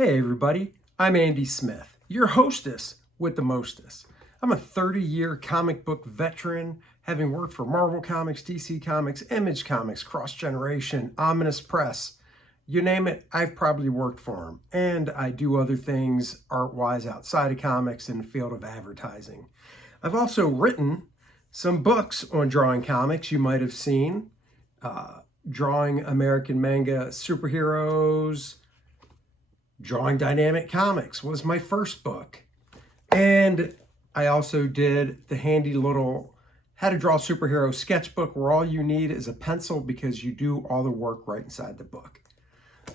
Hey everybody, I'm Andy Smith, your hostess with the mostest. I'm a 30-year comic book veteran, having worked for Marvel Comics, DC Comics, Image Comics, Cross Generation, Ominous Press. You name it, I've probably worked for them. And I do other things art-wise outside of comics in the field of advertising. I've also written some books on drawing comics you might have seen. Drawing American manga superheroes, Drawing Dynamic Comics was my first book. And I also did the handy little How to Draw Superhero sketchbook where all you need is a pencil because you do all the work right inside the book.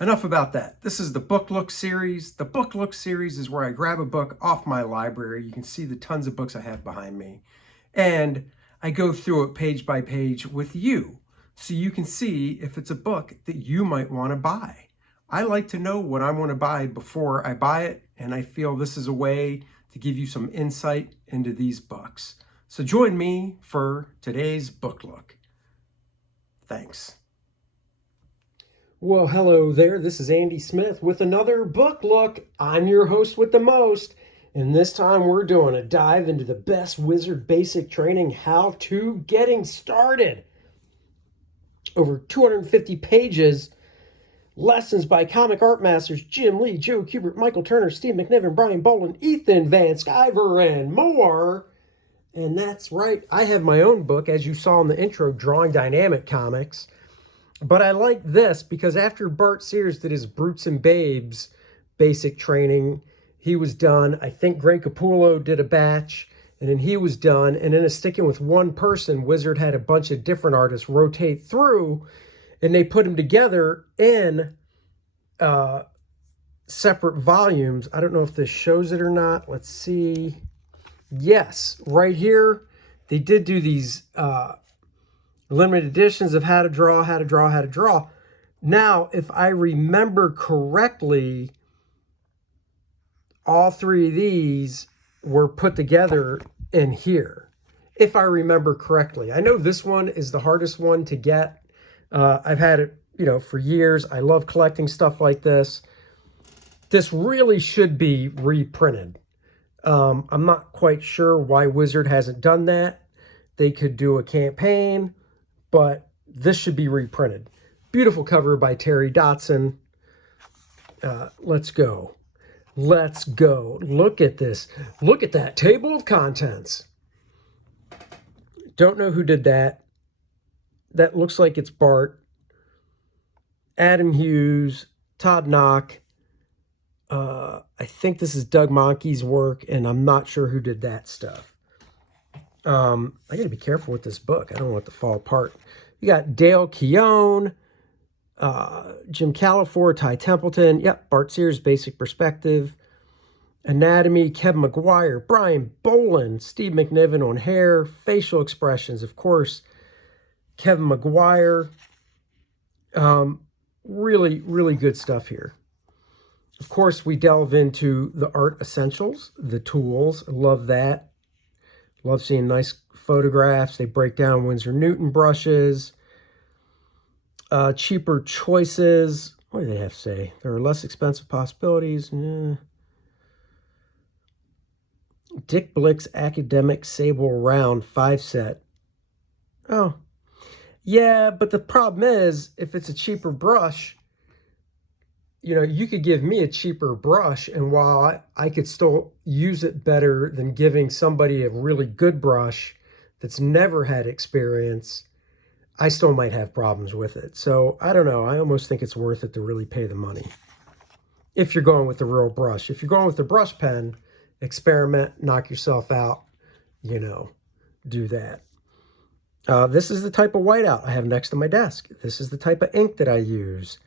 Enough about that. This is the Book Look series. The Book Look series is where I grab a book off my library. You can see the tons of books I have behind me. And I go through it page by page with you so you can see if it's a book that you might want to buy. I like to know what I want to buy before I buy it, and I feel this is a way to give you some insight into these books. So join me for today's book look. Thanks. Well, hello there. This is Andy Smith with another book look. I'm your host with the most, and this time we're doing a dive into the best wizard basic training how-to getting started. Over 250 pages. Lessons by comic art masters Jim Lee, Joe Kubert, Michael Turner, Steve McNiven, Brian Boland, Ethan Van Sciver, and more. And that's right, I have my own book, as you saw in the intro, Drawing Dynamic Comics. But I like this because after Bart Sears did his Brutes and Babes basic training, he was done. I think Greg Capullo did a batch, and then he was done. And then a sticking with one person, Wizard had a bunch of different artists rotate through, and they put them together in separate volumes. I don't know if this shows it or not. Let's see. Yes, right here, they did do these limited editions of how to draw, how to draw, how to draw. Now, if I remember correctly, all three of these were put together in here, if I remember correctly. I know this one is the hardest one to get. I've had it, for years. I love collecting stuff like this. This really should be reprinted. I'm not quite sure why Wizard hasn't done that. They could do a campaign, but this should be reprinted. Beautiful cover by Terry Dotson. Let's go. Let's go. Look at this. Look at that table of contents. Don't know who did that. That looks like it's Bart, Adam Hughes, Todd Knock. I think this is Doug Monkey's work, and I'm not sure who did that stuff. I got to be careful with this book. I don't want it to fall apart. You got Dale Keown, Jim Califor, Ty Templeton. Yep, Bart Sears, Basic Perspective. Anatomy, Kevin McGuire, Brian Boland, Steve McNiven on hair, facial expressions, of course, Kevin McGuire. Really, really good stuff here. Of course, we delve into the art essentials, the tools. I love that. Love seeing nice photographs. They break down Winsor Newton brushes. Cheaper choices. What do they have to say? There are less expensive possibilities. Dick Blick's Academic Sable Round 5-set. Oh. Yeah, but the problem is, if it's a cheaper brush, you could give me a cheaper brush, and while I could still use it better than giving somebody a really good brush that's never had experience, I still might have problems with it. So, I don't know. I almost think it's worth it to really pay the money. If you're going with the real brush. If you're going with the brush pen, experiment, knock yourself out, do that. This is the type of whiteout I have next to my desk. This is the type of ink that I use.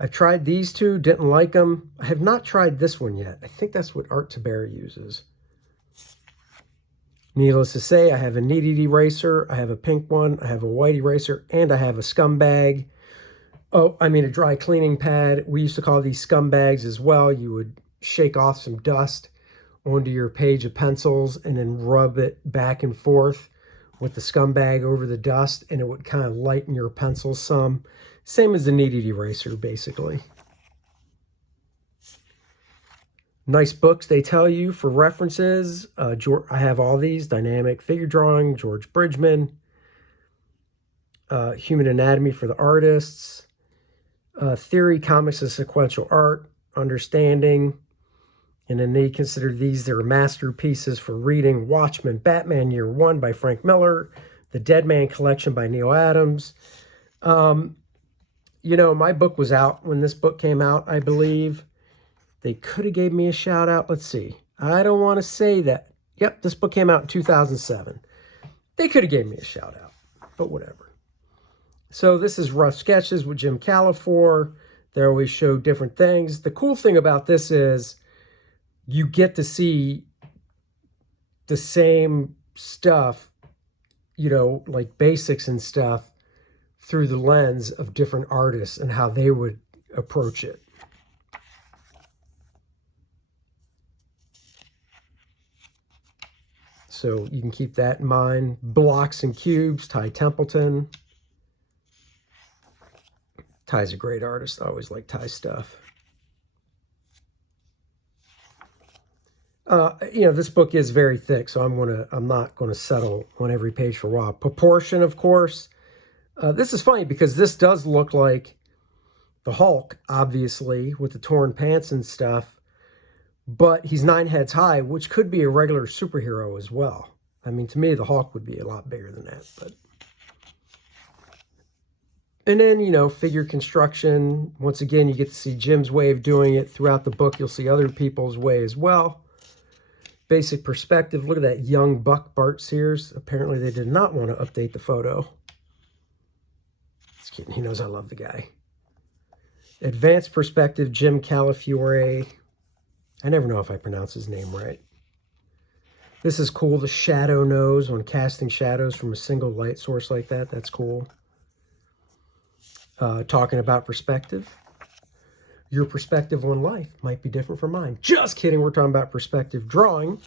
I've tried these two, didn't like them. I have not tried this one yet. I think that's what Art Taber uses. Needless to say, I have a kneaded eraser, I have a pink one, I have a white eraser, and I have a scumbag. A dry cleaning pad. We used to call these scumbags as well. You would shake off some dust onto your page of pencils and then rub it back and forth with the scumbag over the dust, and it would kind of lighten your pencil some. Same as the kneaded eraser, basically. Nice books, they tell you, for references. I have all these. Dynamic Figure Drawing, George Bridgman. Human Anatomy for the Artists. Theory, Comics, and Sequential Art. Understanding. And then they consider these their masterpieces for reading. Watchmen, Batman Year One by Frank Miller. The Dead Man Collection by Neil Adams. You know, my book was out when this book came out, I believe. They could have gave me a shout out. Let's see. I don't want to say that. Yep, this book came out in 2007. They could have gave me a shout out, but whatever. So this is Rough Sketches with Jim Calafor. They always show different things. The cool thing about this is you get to see the same stuff, you know, like basics and stuff, through the lens of different artists and how they would approach it. So you can keep that in mind. Blocks and Cubes, Ty Templeton. Ty's a great artist. I always like Ty stuff. You know, this book is very thick, so I'm not gonna settle on every page for a while. Proportion, of course. This is funny because this does look like the Hulk, obviously, with the torn pants and stuff. But he's 9 heads high, which could be a regular superhero as well. I mean, to me, the Hulk would be a lot bigger than that. But and then, you know, figure construction. Once again, you get to see Jim's way of doing it. Throughout the book, you'll see other people's way as well. Basic perspective. Look at that young buck Bart Sears. Apparently, they did not want to update the photo. Just kidding. He knows I love the guy. Advanced perspective, Jim Calafiore. I never know if I pronounce his name right. This is cool. The shadow nose on casting shadows from a single light source like that. That's cool. Talking about perspective. Your perspective on life might be different from mine. Just kidding. We're talking about perspective drawing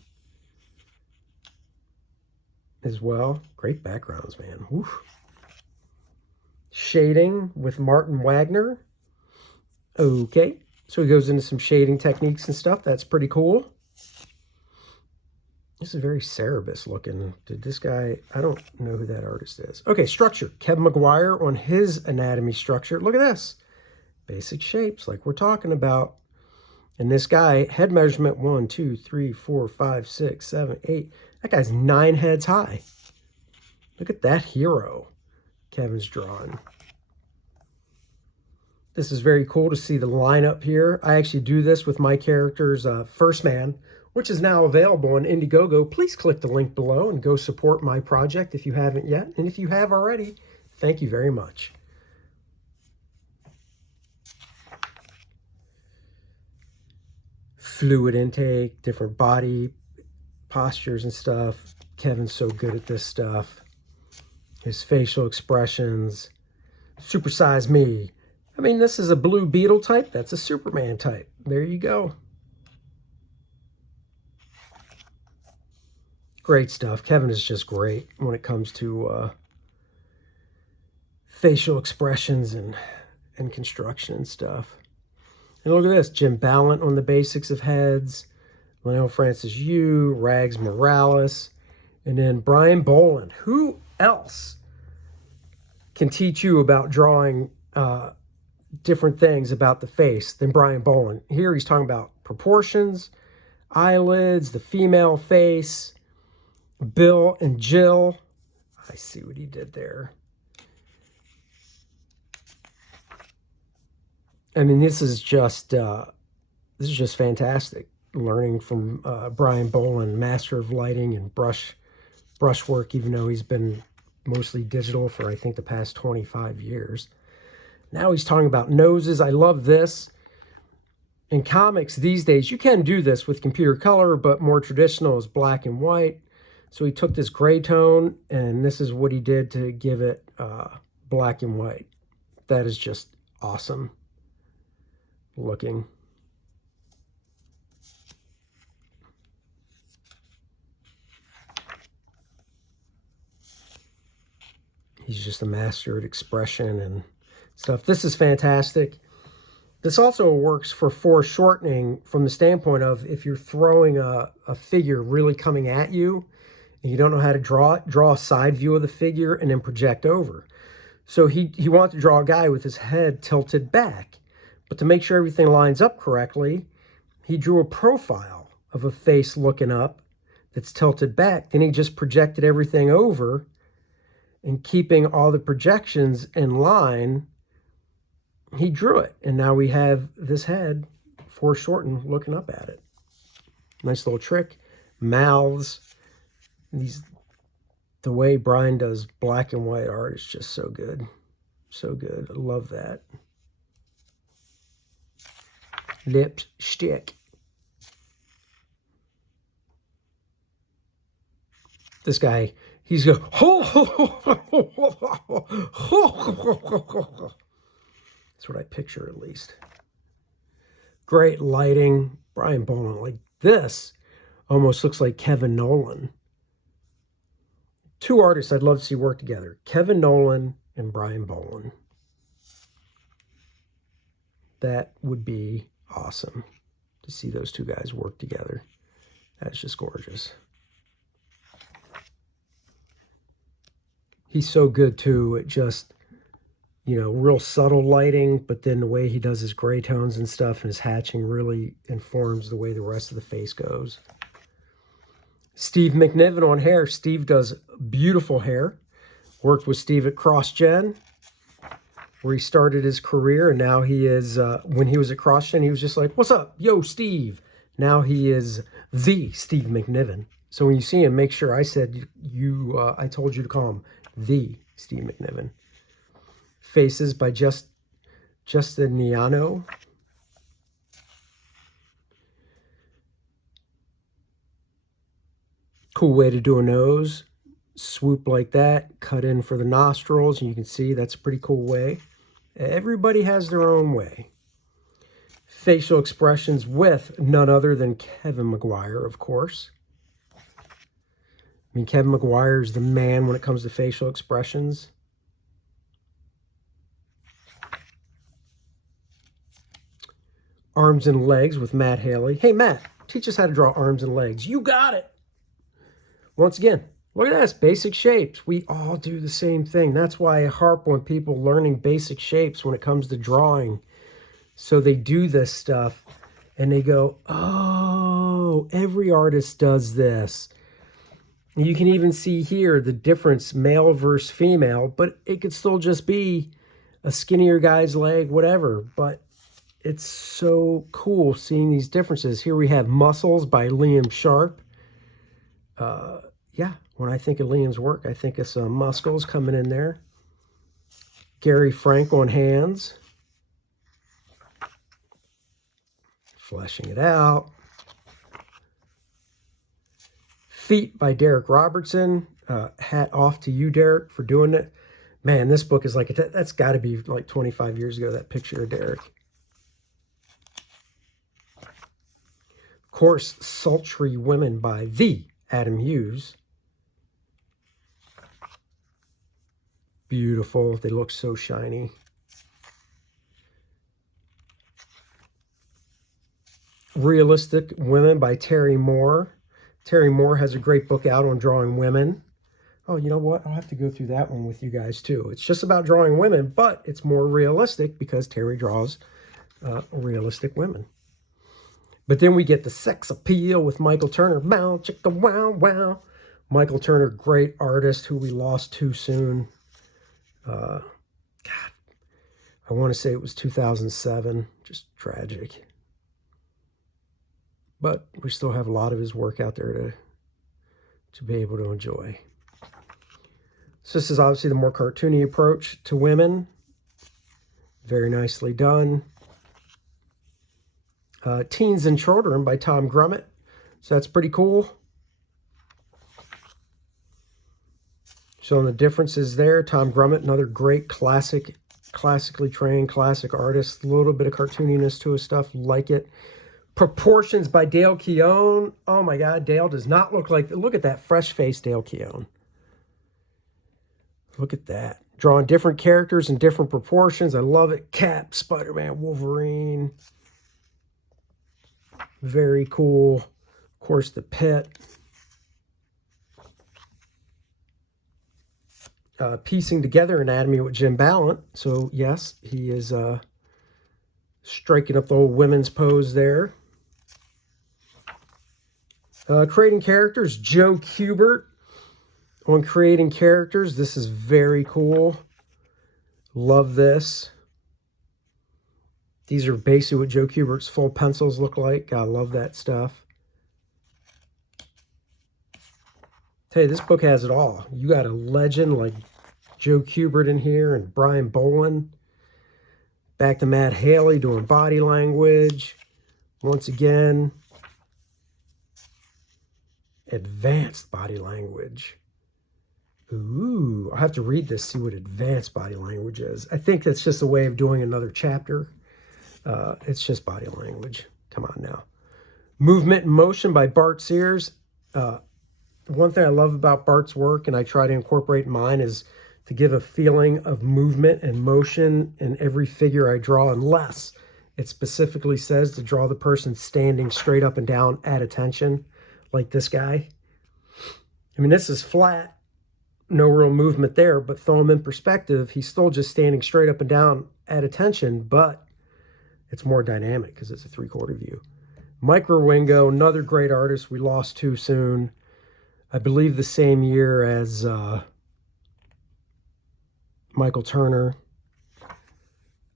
as well. Great backgrounds, man. Oof. Shading with Martin Wagner. Okay. So he goes into some shading techniques and stuff. That's pretty cool. This is very Cerebus looking. Did this guy... I don't know who that artist is. Okay, structure. Kevin McGuire on his anatomy structure. Look at this. Basic shapes like we're talking about. And this guy, head measurement 1, 2, 3, 4, 5, 6, 7, 8. That guy's 9 heads high. Look at that hero Kevin's drawing. This is very cool to see the lineup here. I actually do this with my character's First Man, which is now available on Indiegogo. Please click the link below and go support my project if you haven't yet. And if you have already, thank you very much. Fluid intake, different body postures and stuff. Kevin's so good at this stuff. His facial expressions. Supersize me. I mean, this is a Blue Beetle type. That's a Superman type. There you go. Great stuff. Kevin is just great when it comes to facial expressions and construction and stuff. And look at this. Jim Ballant on the basics of heads. Lionel Francis Yu. Rags Morales. And then Brian Boland. Who else can teach you about drawing different things about the face than Brian Boland? Here he's talking about proportions, eyelids, the female face, Bill and Jill. I see what he did there. I mean, this is just fantastic. Learning from Brian Boland, master of lighting and brushwork, even though he's been mostly digital for, I think, the past 25 years. Now he's talking about noses. I love this. In comics these days, you can do this with computer color, but more traditional is black and white. So he took this gray tone, and this is what he did to give it black and white. That is just awesome looking. He's just a master at expression and stuff. This is fantastic. This also works for foreshortening from the standpoint of if you're throwing a figure really coming at you and you don't know how to draw a side view of the figure and then project over. So he wanted to draw a guy with his head tilted back. But to make sure everything lines up correctly, he drew a profile of a face looking up that's tilted back. Then he just projected everything over, and keeping all the projections in line, he drew it. And now we have this head foreshortened looking up at it. Nice little trick. Mouths. The way Brian does black and white art is just so good. So good. I love that. Lipstick. This guy, he's going, that's what I picture at least. Great lighting. Brian Boland, like this, almost looks like Kevin Nolan. Two artists I'd love to see work together. Kevin Nolan and Brian Boland. That would be awesome to see those two guys work together. That's just gorgeous. He's so good too at just, real subtle lighting, but then the way he does his gray tones and stuff and his hatching really informs the way the rest of the face goes. Steve McNiven on hair. Steve does beautiful hair. Worked with Steve at CrossGen, where he started his career, and now he is, when he was at CrossGen, he was just like, what's up? Yo, Steve. Now he is the Steve McNiven. So when you see him, make sure I said I told you to call him the Steve McNiven. Faces by Justiniano. Cool way to do a nose. Swoop like that, cut in for the nostrils, and you can see that's a pretty cool way. Everybody has their own way. Facial expressions with none other than Kevin McGuire, of course. I mean, Kevin McGuire is the man when it comes to facial expressions. Arms and legs with Matt Haley. Hey, Matt, teach us how to draw arms and legs. You got it. Once again, look at this, basic shapes. We all do the same thing. That's why I harp on people learning basic shapes when it comes to drawing. So they do this stuff and they go, oh, every artist does this. You can even see here the difference, male versus female, but it could still just be a skinnier guy's leg, whatever. But it's so cool seeing these differences. Here we have Muscles by Liam Sharp. Yeah, when I think of Liam's work, I think of some Muscles coming in there. Gary Frank on hands. Fleshing it out. Feet by Derek Robertson. Hat off to you, Derek, for doing it. Man, this book is like, that's got to be like 25 years ago, that picture of Derek. Of course, Sultry Women by the Adam Hughes. Beautiful. They look so shiny. Realistic Women by Terry Moore. Terry Moore has a great book out on drawing women. Oh, you know what? I'll have to go through that one with you guys too. It's just about drawing women, but it's more realistic because Terry draws realistic women. But then we get the Sex Appeal with Michael Turner. Bow, chicka, wow, wow. Michael Turner, great artist who we lost too soon. God, I want to say it was 2007. Just tragic. But we still have a lot of his work out there to be able to enjoy. So this is obviously the more cartoony approach to women. Very nicely done. Teens and Children by Tom Grummett. So that's pretty cool. Showing the differences there. Tom Grummett, another great classically trained classic artist. A little bit of cartooniness to his stuff. Like it. Proportions by Dale Keown. Oh my God, Dale does not look like... Look at that fresh-faced Dale Keown. Look at that. Drawing different characters in different proportions. I love it. Cap, Spider-Man, Wolverine. Very cool. Of course, the Pit. Piecing together anatomy with Jim Ballant. So, yes, he is striking up the whole women's pose there. Creating characters, Joe Kubert on creating characters. This is very cool. Love this. These are basically what Joe Kubert's full pencils look like. I love that stuff. Tell you, this book has it all. You got a legend like Joe Kubert in here and Brian Bolin. Back to Matt Haley doing body language. Once again, advanced body language. Ooh, I'll have to read this, see what advanced body language is. I think that's just a way of doing another chapter. It's just body language. Come on now. Movement and Motion by Bart Sears. One thing I love about Bart's work, and I try to incorporate in mine, is to give a feeling of movement and motion in every figure I draw, unless it specifically says to draw the person standing straight up and down at attention, like this guy. I mean, this is flat, no real movement there, but throw him in perspective, he's still just standing straight up and down at attention, but it's more dynamic because it's a 3/4 view. Mike Rowingo, another great artist we lost too soon. I believe the same year as Michael Turner.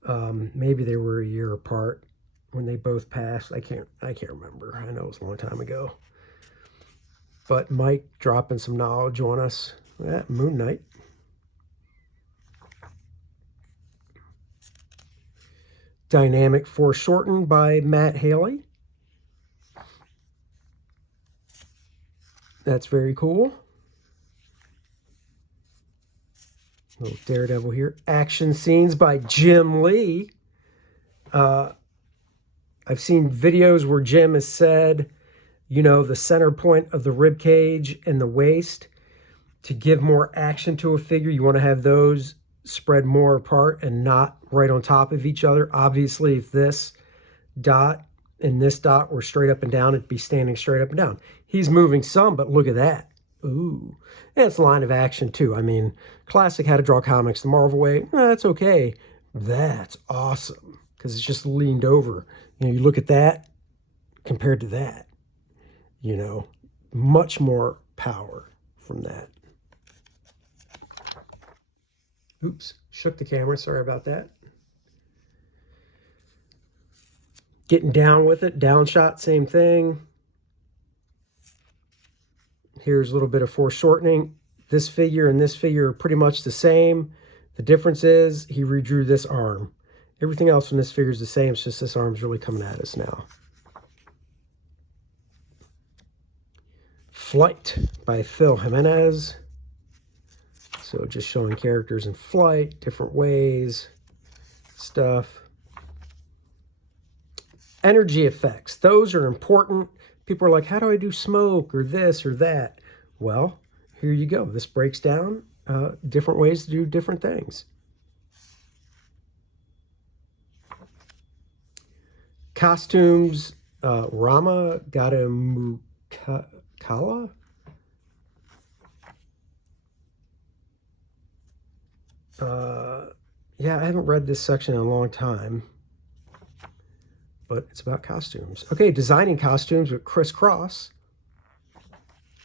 Maybe they were a year apart when they both passed. I can't remember. I know it was a long time ago. But Mike dropping some knowledge on us. Yeah, Moon Knight. Dynamic Foreshortened by Matt Haley. That's very cool. Little Daredevil here. Action Scenes by Jim Lee. I've seen videos where Jim has said, you know, the center point of the rib cage and the waist, to give more action to a figure, you want to have those spread more apart and not right on top of each other. Obviously, if this dot and this dot were straight up and down, it'd be standing straight up and down. He's moving some, but look at that. Ooh. And it's line of action, too. I mean, classic How to Draw Comics the Marvel way, that's okay. That's awesome, because it's just leaned over. You know, you look at that compared to that, you know, much more power from that. Oops, shook the camera. Sorry about that. Getting Down with It, down shot, same thing. Here's a little bit of foreshortening. This figure and this figure are pretty much the same. The difference is he redrew this arm. Everything else from this figure is the same. It's just this arm's really coming at us now. Flight by Phil Jimenez. So just showing characters in flight, different ways, stuff. Energy effects. Those are important. People are like, how do I do smoke or this or that? Well, here you go. This breaks down different ways to do different things. Costumes. Rama Gadamukala. Yeah, I haven't read this section in a long time, but it's about costumes. Okay, designing costumes with crisscross.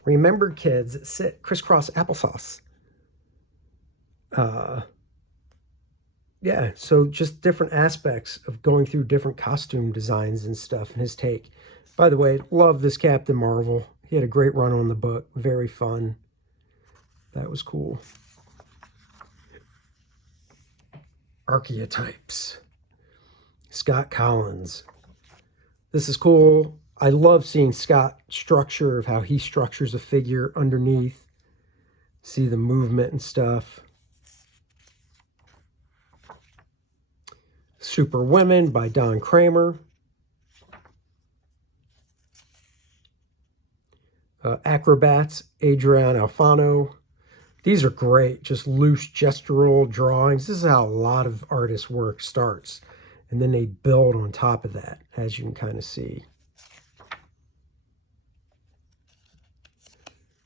Remember, kids, sit crisscross applesauce. Yeah, so just different aspects of going through different costume designs and stuff and his take. By the way, love this Captain Marvel. He had a great run on the book. Very fun. That was cool. Archetypes. Scott Collins. This is cool. I love seeing Scott's structure of how he structures a figure underneath. See the movement and stuff. Super Women by Don Kramer. Acrobats, Adrian Alfano. These are great, just loose gestural drawings. This is how a lot of artists' work starts. And then they build on top of that, as you can kind of see.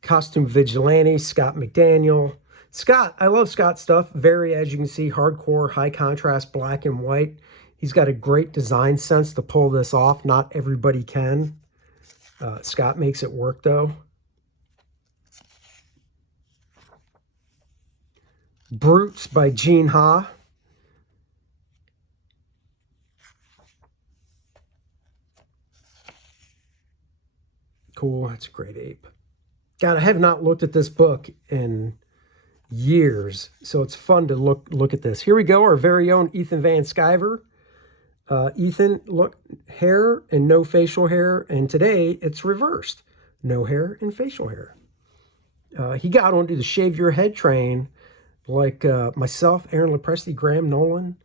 Costume Vigilante, Scott McDaniel. Scott, I love Scott's stuff. Very, as you can see, hardcore, high contrast, black and white. He's got a great design sense to pull this off. Not everybody can. Scott makes it work, though. Brutes by Gene Ha. Cool, that's a great ape. God, I have not looked at this book in years, so it's fun to look at this. Here we go, our very own Ethan Van Sciver. Ethan, look, hair and no facial hair, and today it's reversed. No hair and facial hair. He got onto the shave your head train like myself, Aaron Lepresti, Graham Nolan,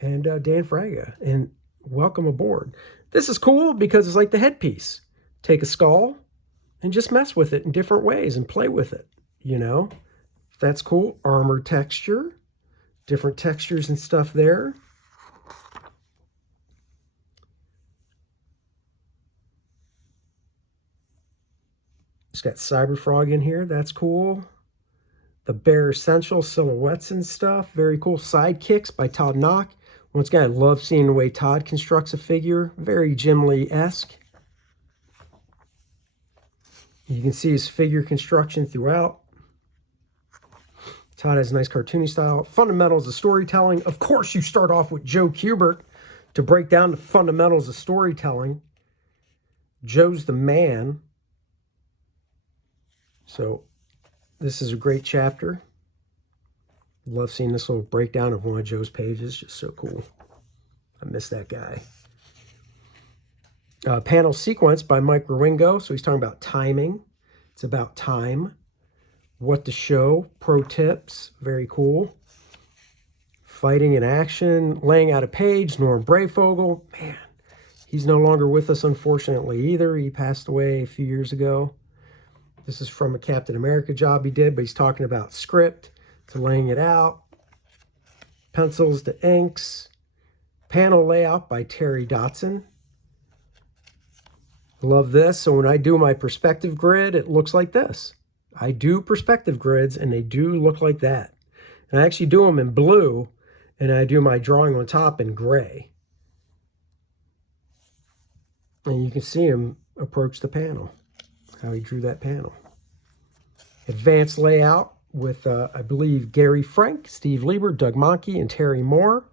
and Dan Fraga, and welcome aboard. This is cool because it's like the headpiece. Take a skull and just mess with it in different ways and play with it, you know? That's cool. Armor texture, different textures and stuff there. It's got Cyberfrog in here. That's cool. The Bear Essential silhouettes and stuff. Very cool. Sidekicks by Todd Knock. Once again, I love seeing the way Todd constructs a figure. Very Jim Lee-esque. You can see his figure construction throughout. Todd has a nice cartoony style. Fundamentals of storytelling. Of course, you start off with Joe Kubert to break down the fundamentals of storytelling. Joe's the man. So this is a great chapter. Love seeing this little breakdown of one of Joe's pages. Just so cool. I miss that guy. Panel Sequence by Mike Rowingo. So he's talking about timing. It's about time. What to show. Pro tips. Very cool. Fighting in action. Laying out a page. Norm Brayfogle. Man, he's no longer with us, unfortunately, either. He passed away a few years ago. This is from a Captain America job he did, but he's talking about script to laying it out. Pencils to inks. Panel layout by Terry Dotson. Love this. So when I do my perspective grid, it looks like this. I do perspective grids, and they do look like that. And I actually do them in blue, and I do my drawing on top in gray. And you can see him approach the panel. How he drew that panel. Advanced layout with, I believe, Gary Frank, Steve Lieber, Doug Monkey, and Terry Moore.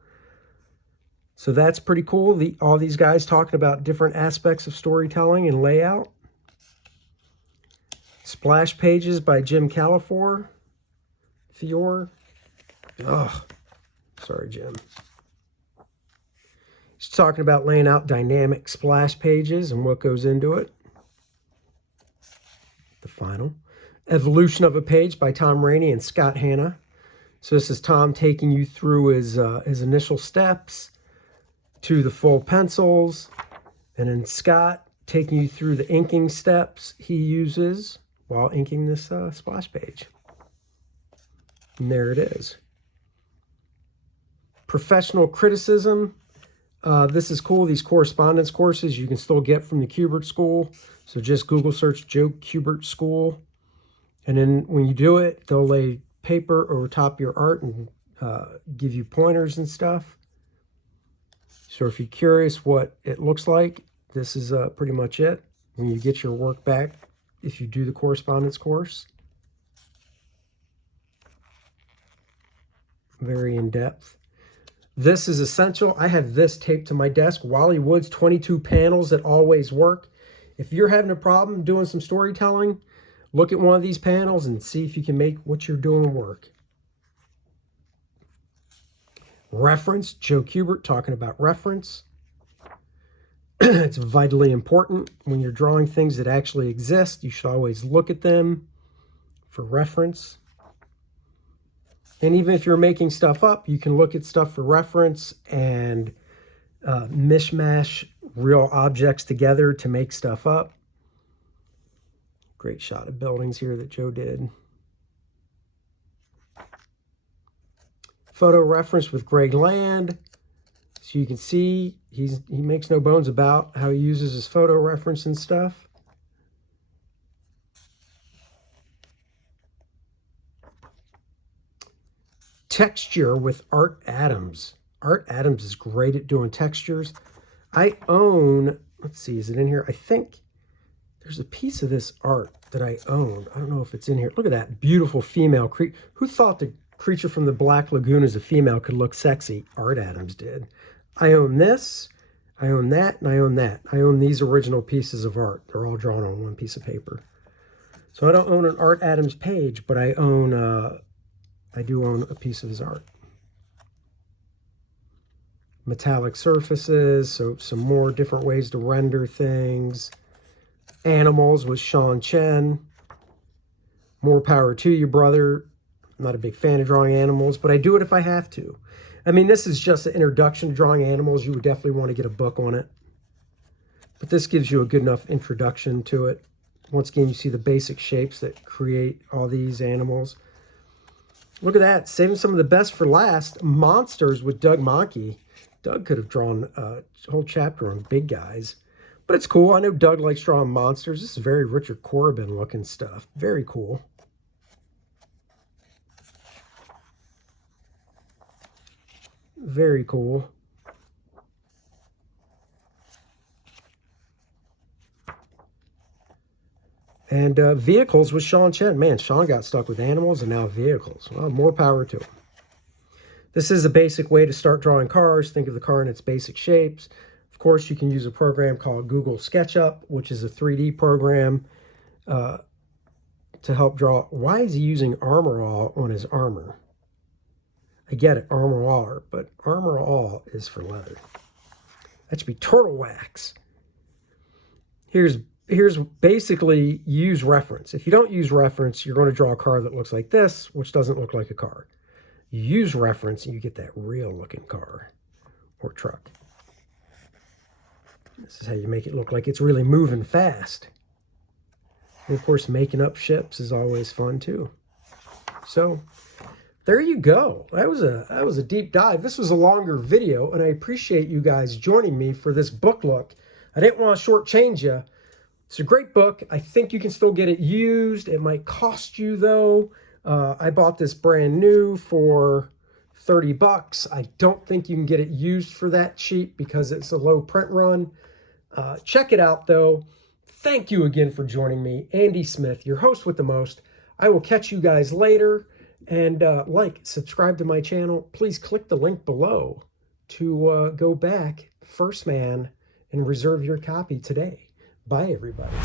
So that's pretty cool. All these guys talking about different aspects of storytelling and layout. Splash pages by Jim Calafiore. Ugh. Sorry, Jim. He's talking about laying out dynamic splash pages and what goes into it. The final. Evolution of a Page by Tom Rainey and Scott Hanna. So this is Tom taking you through his initial steps to the full pencils, and then Scott taking you through the inking steps he uses while inking this splash page. And there it is. Professional criticism. This is cool. These correspondence courses you can still get from the Kubert School. So just Google search Joe Kubert School. And then when you do it, they'll lay paper over top of your art and give you pointers and stuff. So if you're curious what it looks like, this is pretty much it. When you get your work back, if you do the correspondence course. Very in-depth. This is essential. I have this taped to my desk. Wally Wood's 22 panels that always work. If you're having a problem doing some storytelling, look at one of these panels and see if you can make what you're doing work. Reference, Joe Kubert talking about reference. It's vitally important when you're drawing things that actually exist. You should always look at them for reference. And even if you're making stuff up, you can look at stuff for reference and mishmash real objects together to make stuff up. Great shot of buildings here that Joe did. photo reference with Greg Land. So you can see he makes no bones about how he uses his photo reference and stuff. Texture with Art Adams. Art Adams is great at doing textures. I own, let's see, is it in here? I think there's a piece of this art that I own. I don't know if it's in here. Look at that beautiful female creature. Who thought the creature from the Black Lagoon as a female could look sexy? Art Adams did. I own this, I own that, and I own that. I own these original pieces of art. They're all drawn on one piece of paper. So I don't own an Art Adams page, but I own, I do own a piece of his art. Metallic surfaces, so some more different ways to render things. Animals with Sean Chen. More power to you, brother. I'm not a big fan of drawing animals, but I do it if I have to. I mean, this is just an introduction to drawing animals. You would definitely want to get a book on it. But this gives you a good enough introduction to it. Once again, you see the basic shapes that create all these animals. Look at that. Saving some of the best for last. Monsters with Doug Mahnke. Doug could have drawn a whole chapter on big guys. But it's cool. I know Doug likes drawing monsters. This is very Richard Corbin looking stuff. Very cool. Very cool. And vehicles with Sean Chen. Man, Sean got stuck with animals and now vehicles. Well, more power to him. This is a basic way to start drawing cars. Think of the car in its basic shapes. Of course, you can use a program called Google SketchUp, which is a 3D program to help draw. Why is he using Armor All on his armor? I get it, Armor All, but Armor All is for leather. That should be turtle wax. Here's basically use reference. If you don't use reference, you're going to draw a car that looks like this, which doesn't look like a car. You use reference and you get that real looking car or truck. This is how you make it look like it's really moving fast. And of course, making up ships is always fun too. So there you go. That was a deep dive. This was a longer video, and I appreciate you guys joining me for this book look. I didn't want to shortchange you. It's a great book. I think you can still get it used. It might cost you though. I bought this brand new for 30 bucks. I don't think you can get it used for that cheap because it's a low print run. Check it out though. Thank you again for joining me. Andy Smith, your host with the most. I will catch you guys later. And subscribe to my channel. Please click the link below to go back first man and reserve your copy today. Bye, everybody.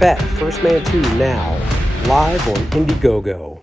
Bet First Man 2 now, live on Indiegogo.